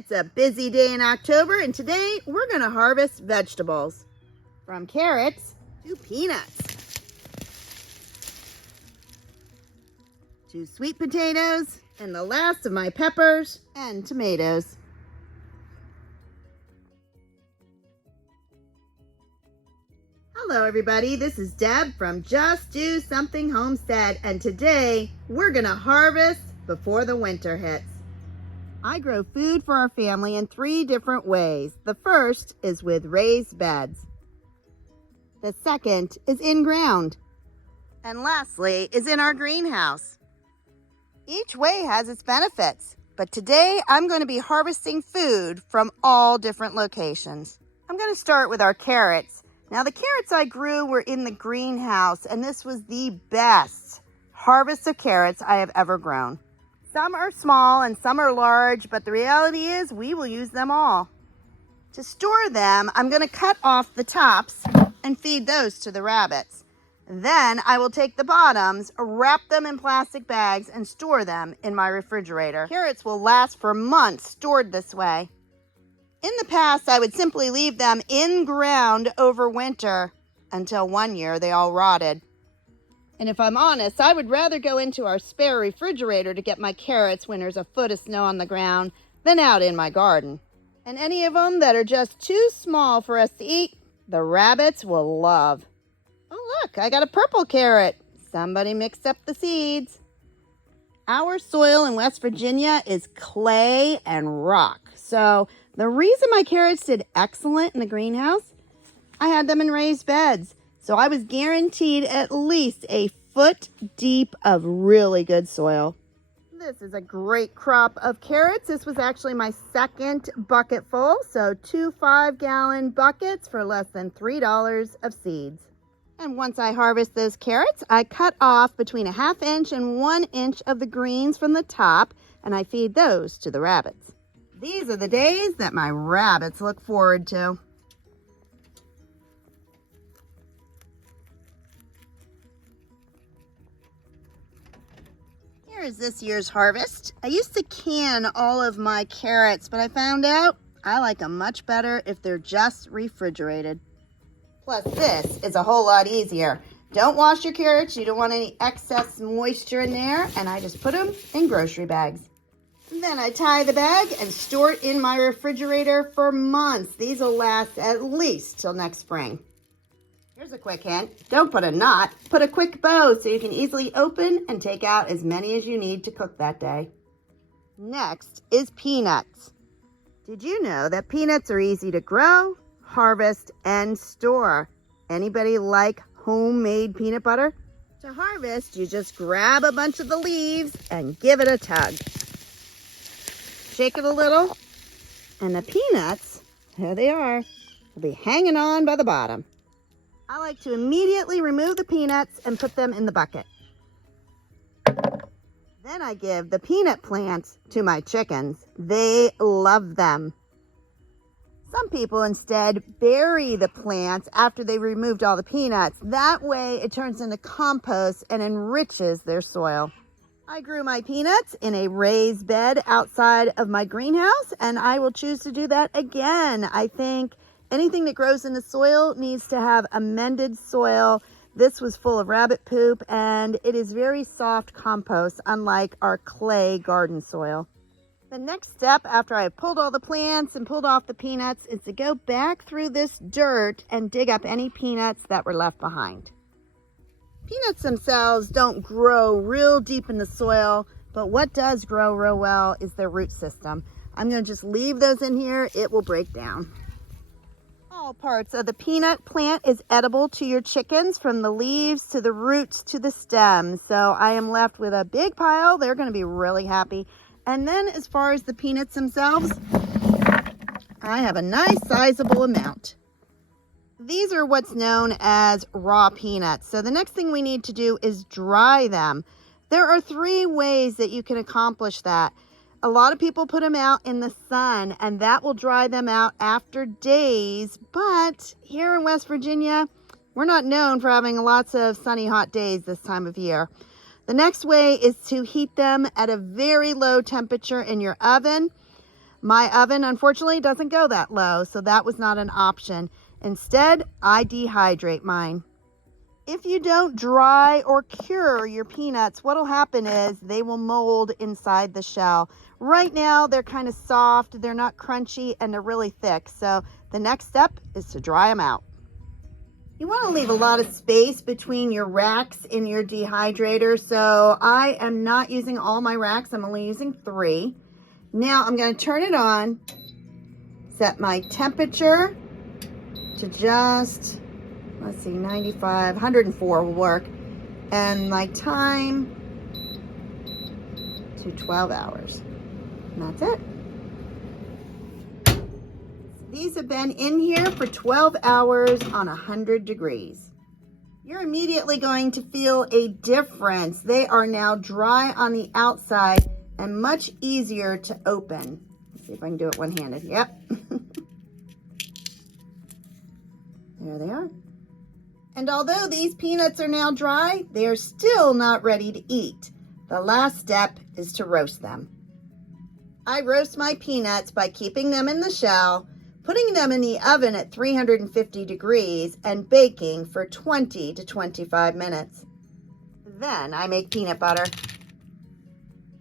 It's a busy day in October, and today we're going to harvest vegetables. From carrots to peanuts, to sweet potatoes, and the last of my peppers and tomatoes. Hello everybody, this is Deb from Just Do Something Homestead, and today we're going to harvest before the winter hits. I grow food for our family in 3 different ways. The first is with raised beds. The second is in ground. And lastly is in our greenhouse. Each way has its benefits, but today I'm going to be harvesting food from all different locations. I'm going to start with our carrots. Now the carrots I grew were in the greenhouse, and this was the best harvest of carrots I have ever grown. Some are small and some are large, but the reality is we will use them all. To store them, I'm going to cut off the tops and feed those to the rabbits. Then I will take the bottoms, wrap them in plastic bags, and store them in my refrigerator. Carrots will last for months stored this way. In the past, I would simply leave them in ground over winter until one year they all rotted. And if I'm honest, I would rather go into our spare refrigerator to get my carrots when there's a foot of snow on the ground than out in my garden. And any of them that are just too small for us to eat, the rabbits will love. Oh look, I got a purple carrot. Somebody mixed up the seeds. Our soil in West Virginia is clay and rock. So the reason my carrots did excellent in the greenhouse, I had them in raised beds. So I was guaranteed at least a foot deep of really good soil. This is a great crop of carrots. This was actually my second bucket full. So 2 5-gallon buckets for less than $3 of seeds. And once I harvest those carrots, I cut off between a 1/2 inch and 1 inch of the greens from the top, and I feed those to the rabbits. These are the days that my rabbits look forward to. Here is this year's harvest. I used to can all of my carrots, but I found out I like them much better if they're just refrigerated. Plus, this is a whole lot easier. Don't wash your carrots. You don't want any excess moisture in there. And I just put them in grocery bags. And then I tie the bag and store it in my refrigerator for months. These will last at least till next spring. Here's a quick hint. Don't put a knot. Put a quick bow so you can easily open and take out as many as you need to cook that day. Next is peanuts. Did you know that peanuts are easy to grow, harvest, and store? Anybody like homemade peanut butter? To harvest, you just grab a bunch of the leaves and give it a tug. Shake it a little, and the peanuts, there they are, will be hanging on by the bottom. I like to immediately remove the peanuts and put them in the bucket. Then I give the peanut plants to my chickens. They love them. Some people instead bury the plants after they removed all the peanuts. That way it turns into compost and enriches their soil. I grew my peanuts in a raised bed outside of my greenhouse, and I will choose to do that again. I think anything that grows in the soil needs to have amended soil. This was full of rabbit poop, and it is very soft compost, unlike our clay garden soil. The next step after I have pulled all the plants and pulled off the peanuts is to go back through this dirt and dig up any peanuts that were left behind. Peanuts themselves don't grow real deep in the soil, but what does grow real well is their root system. I'm going to just leave those in here. It will break down. All parts of the peanut plant is edible to your chickens, from the leaves to the roots to the stems. So I am left with a big pile. They're going to be really happy. And then as far as the peanuts themselves, I have a nice sizable amount. These are what's known as raw peanuts. So the next thing we need to do is dry them. There are 3 ways that you can accomplish that. A lot of people put them out in the sun, and that will dry them out after days. But here in West Virginia, we're not known for having lots of sunny, hot days this time of year. The next way is to heat them at a very low temperature in your oven. My oven, unfortunately, doesn't go that low, so that was not an option. Instead, I dehydrate mine. If you don't dry or cure your peanuts, what'll happen is they will mold inside the shell. Right now, they're kind of soft, they're not crunchy, and they're really thick. So the next step is to dry them out. You want to leave a lot of space between your racks in your dehydrator. So I am not using all my racks. I'm only using 3. Now I'm going to turn it on, set my temperature to just, let's see, 95, 104 will work. And my time to 12 hours. And that's it. These have been in here for 12 hours on 100 degrees. You're immediately going to feel a difference. They are now dry on the outside and much easier to open. Let's see if I can do it one-handed. Yep. There they are. And although these peanuts are now dry, they are still not ready to eat. The last step is to roast them. I roast my peanuts by keeping them in the shell, putting them in the oven at 350 degrees and baking for 20 to 25 minutes. Then I make peanut butter.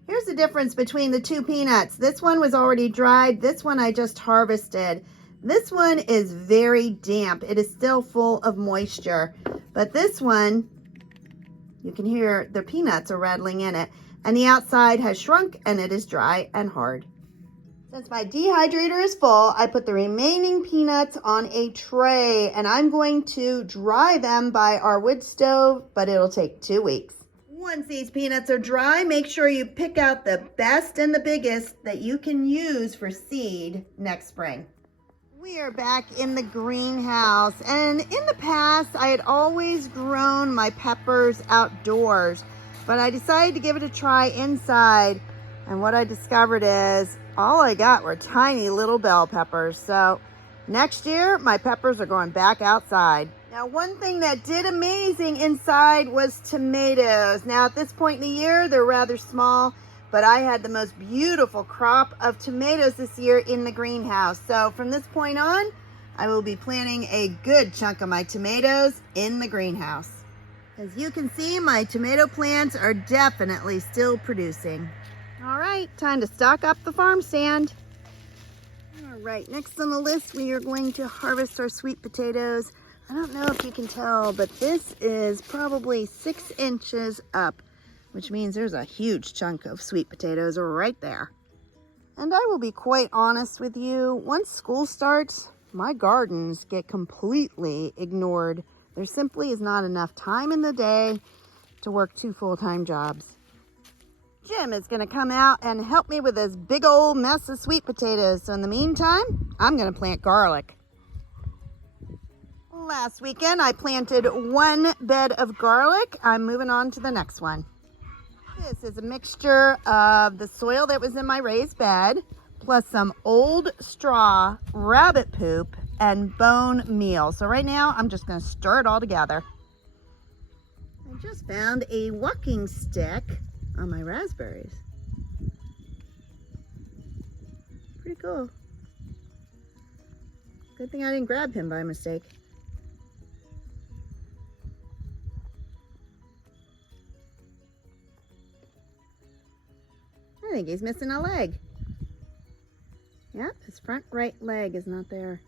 Here's the difference between the 2 peanuts. This one was already dried. This one I just harvested. This one is very damp. It is still full of moisture. But this one, you can hear the peanuts are rattling in it. And the outside has shrunk and it is dry and hard. Since my dehydrator is full, I put the remaining peanuts on a tray and I'm going to dry them by our wood stove, but it'll take 2 weeks. Once these peanuts are dry, make sure you pick out the best and the biggest that you can use for seed next spring. We are back in the greenhouse, and in the past I had always grown my peppers outdoors, but I decided to give it a try inside, and what I discovered is all I got were tiny little bell peppers. So next year my peppers are going back outside. Now, one thing that did amazing inside was tomatoes. Now at this point in the year they're rather small, but I had the most beautiful crop of tomatoes this year in the greenhouse. So from this point on, I will be planting a good chunk of my tomatoes in the greenhouse. As you can see, my tomato plants are definitely still producing. All right, time to stock up the farm stand. All right, next on the list, we are going to harvest our sweet potatoes. I don't know if you can tell, but this is probably 6 inches up, which means there's a huge chunk of sweet potatoes right there. And I will be quite honest with you, once school starts, my gardens get completely ignored. There simply is not enough time in the day to work 2 full-time jobs. Jim is going to come out and help me with this big old mess of sweet potatoes. So in the meantime, I'm going to plant garlic. Last weekend, I planted 1 bed of garlic. I'm moving on to the next one. This is a mixture of the soil that was in my raised bed, plus some old straw, rabbit poop, and bone meal. So right now, I'm just going to stir it all together. I just found a walking stick on my raspberries. Pretty cool. Good thing I didn't grab him by mistake. I think he's missing a leg. Yep, his front right leg is not there.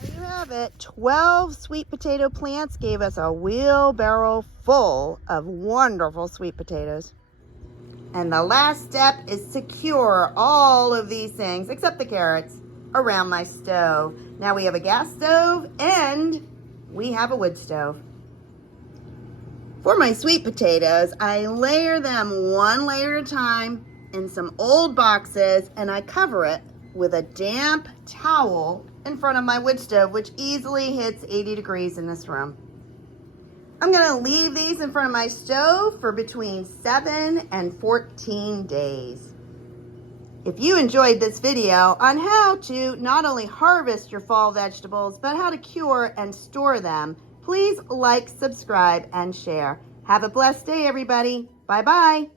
There you have it. 12 sweet potato plants gave us a wheelbarrow full of wonderful sweet potatoes. And the last step is to cure all of these things, except the carrots, around my stove. Now we have a gas stove and we have a wood stove. For my sweet potatoes, I layer them 1 layer at a time in some old boxes, and I cover it with a damp towel in front of my wood stove, which easily hits 80 degrees in this room. I'm going to leave these in front of my stove for between 7 and 14 days. If you enjoyed this video on how to not only harvest your fall vegetables, but how to cure and store them, please like, subscribe, and share. Have a blessed day, everybody. Bye-bye.